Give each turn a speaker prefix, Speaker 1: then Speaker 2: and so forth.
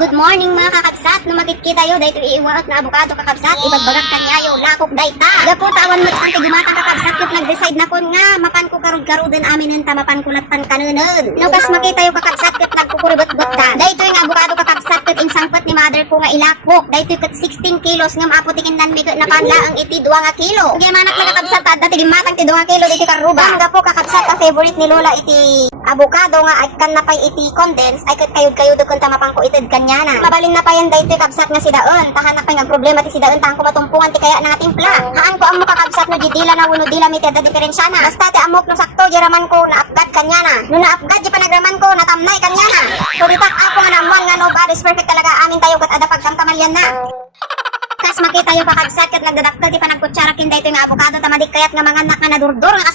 Speaker 1: Good morning mga kakabsat. Numakit kita yo dahito iiwaot na abukado kakabsat. Ibagbagak kanyayo, lakop dayta. Gapo tawan mo ang tigumata kakabsat kit nag-decide na kon nga mapan ko karud-karuden amin ng tamapan kulatan kanunon. Nukas makita yo kakabsat mother ko nga ilakok. Dahito kit 16 kilos nga maaputikin nan migo na panla ang iti duwa nga kilo. Kaya manak na kakabsat at dati gimatang ti duwa nga kilo diti karuba. Ang gapo kakabsat ang favorite ni Lola iti abukado nga ay kan na pay iti condense ay kat kayod kayo dukon tamapang ko itid kanya na. Mabalin na payan dahito kabsat nga si daon. Tahan na pay nga problema ti si daon tahan ko matumpungan ti kaya na timpla. Haan ko ang makakabsat no didila na wuno dila mi ti da diferensya na. Basta ti amok no sakto jaraman ko na apgad kanya na. No na apgad di panagraman ko natamnay kanya na. So ditak ako nga namuan nga nobody's perfect talaga amin tayo kat pagkamkamalyan na. Kas makita yung pakagsat kat nagdadaktal di pa nagkutsara kin dayto nga abukado tamadik kayat nga mga anak nga nadurdur nga.